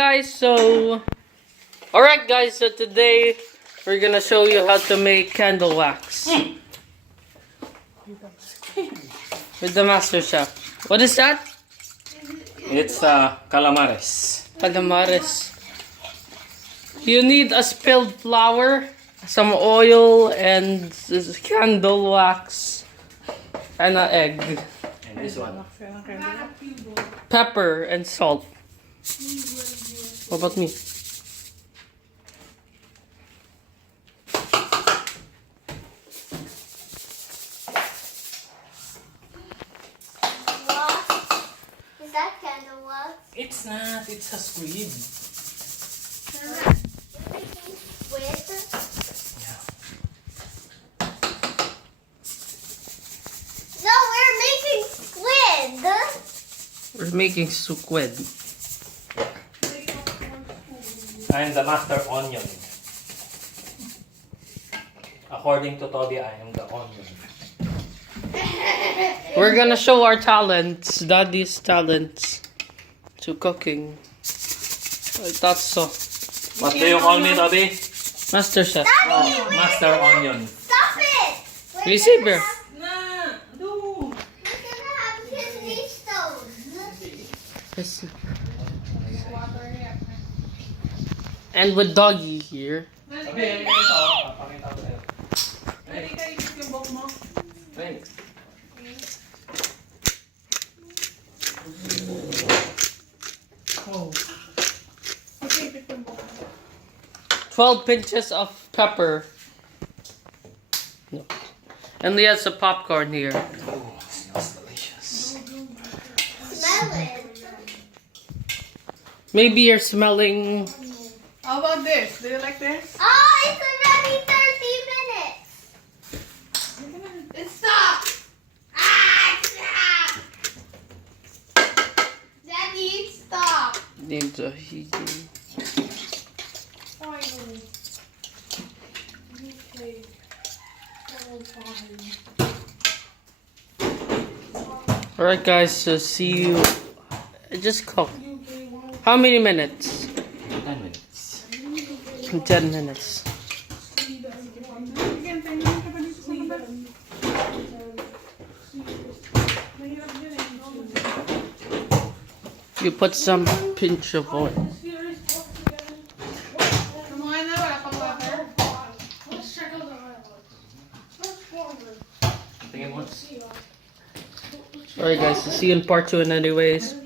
Alright guys, so today we're gonna show you how to make candle wax with the master chef. What is that? It's calamares. Calamares. You need a spilled flour, some oil, and this candle wax, and an egg, And this one. pepper, and salt. What about me? Is that candle wax? It's not. It's a squid. You're making squid? Yeah. No, we're making squid! We're making squid. I'm the master onion. According to Toby, I am the onion. We're gonna show our talents, Daddy's talents to cooking. I thought so. What do you call me, Toby? Master Chef. Oh, master onion. Stop it! We're Receiver. gonna have kidney stones. And with Doggy here. Toby, ito. Papakita ko sa'yo. Thanks. 12 pinches of pepper. No. And he has a popcorn here. Oh, smells delicious. Smell it. Maybe you're smelling. How about this? Do you like this? Oh, it's already 30 minutes! It stopped! Ah, stop! Daddy, stop! Need to heat. Finally. Okay. Oh, fine. Alright guys, so see you. Just cook. How many minutes? 10 minutes. 10 minutes. You put some pinch of oil. Tingin mo. Alright guys, so see you in part 2 in anyways.